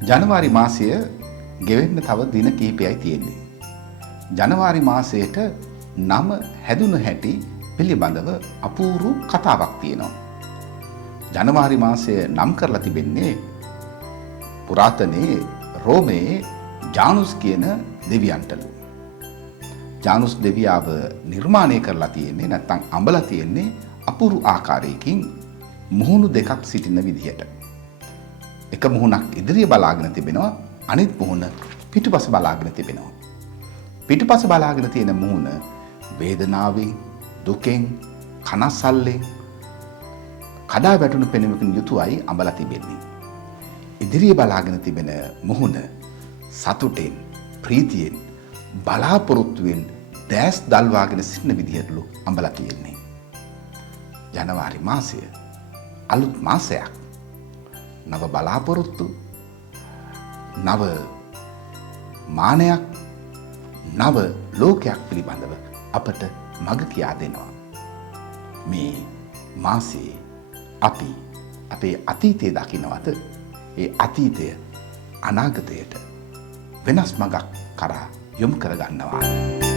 ජනවාරි මාසය ගෙවෙන්න තව දින කිහිපයයි තියෙන්නේ. ජනවාරි මාසයට නම හැදුණු හැටි පිළිබඳව අපූර්ව කතාවක් තියෙනවා. ජනවාරි මාසය නම් කරලා තිබෙන්නේ පුරාතනයේ රෝමයේ ජානුස් කියන දෙවියන්ටලු. ජානුස් දෙවියාව නිර්මාණය කරලා තියෙන්නේ නැත්නම් අඹලා තියෙන්නේ අපූර්ව ආකාරයකින් මුහුණු දෙකක් සිටින විදිහට. එක මුහුණක් ඉදිරිය බලාගෙන තිබෙනවා, අනිත් මුහුණ පිටුපස බලාගෙන තිබෙනවා. පිටුපස බලාගෙන තියෙන මුහුණ වේදනාවෙන්, දුකෙන්, කනස්සල්ලෙන් කඩා වැටුණු පෙනුමකින් යුතුවයි අඹලා තිබෙන්නේ. ඉදිරිය බලාගෙන තිබෙන මුහුණ සතුටෙන්, ප්‍රීතියෙන්, බලාපොරොත්තුවෙන් දැස් දල්වාගෙන සිටින විදිහටලු අඹලා තියෙන්නේ. ජනවාරි මාසය අලුත් මාසයක්. නව බලාපොරොත්තු, නව මානයක්, නව ලෝකයක් පිළිබඳව අපට මඟ කියා දෙනවා. මේ මාසයේ අපි අපේ අතීතය දකින්නවද? ඒ අතීතය අනාගතයට වෙනස් මඟක් කරා යොමු කරගන්නවා.